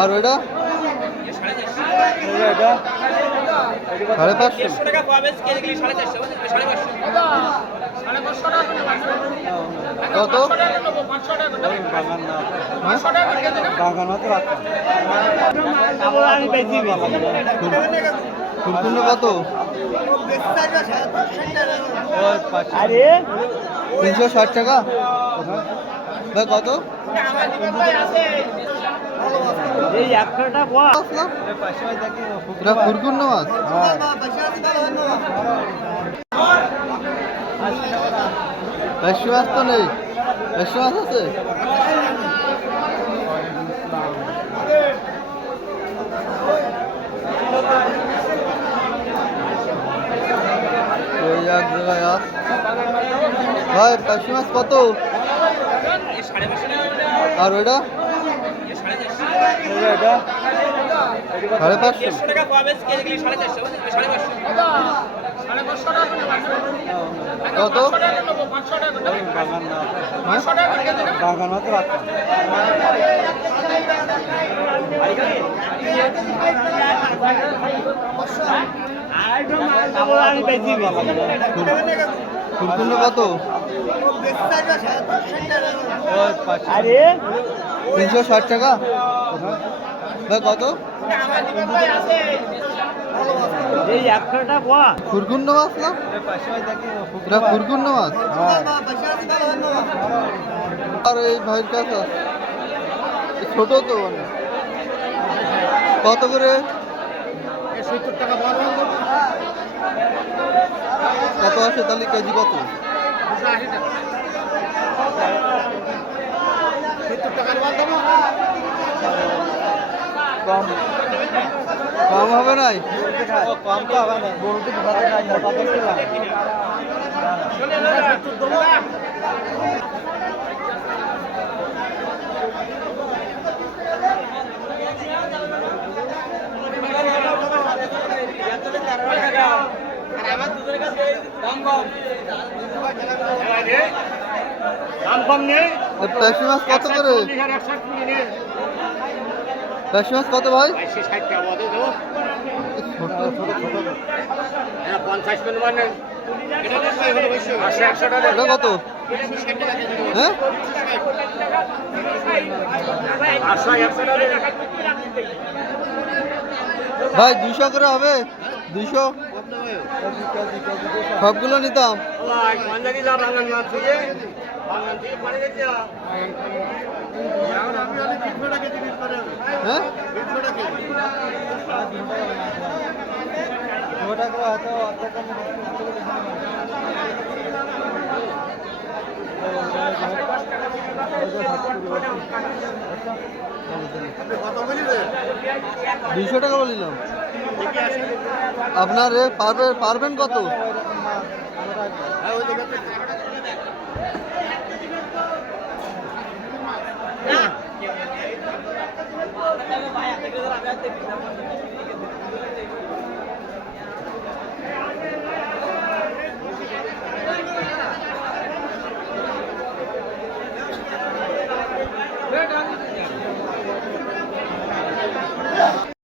আর ওইটা এটা 550 টাকা পাবে কেজি গেলে 450 কত বাগান মতো আমি বেশি ফুলকুন্ড কত আরে 360 টাকা ভাই কত এই 100 টাকা মাছ না এটা ফুলকুন্ড মাছ বেশি মাছ তো নেই বেশি মাছ আছে ওই এক জায়গায় আস ভাই বেশি মাছ কত আর ওইটা এটা 550 টাকা পাবে কেজি গেলে 450 কত বাগান মতো আমি বেশি ফুলকুন্ড কত আরে 360 টাকা ভাই কত এই 100 টাকা ফুলকুন্ড মাছ না এটা ফুলকুন্ড মাছ আর এই ভাইয়ের কাছে ছোট তো মানে কত করে 70 টাকা কত আসে তাহলে কেজি কত 70 টাকার মাল দেবো কম কম হবে নাই কম তো হবে না বলতে দাম কম নেই পেশি মাছ কত করে পেশি মাছ কত ভাই 60 টাকা বলে দেবো ছোট ছোট ছোট 50 করে মানে এটা 100 টাকা এটা কত হ্যাঁ 100 টাকা ভাই 200 করে হবে 200 সবগুলো নিতাম হ্যাঁ $200 বলিলাম আপনার পারবেন কত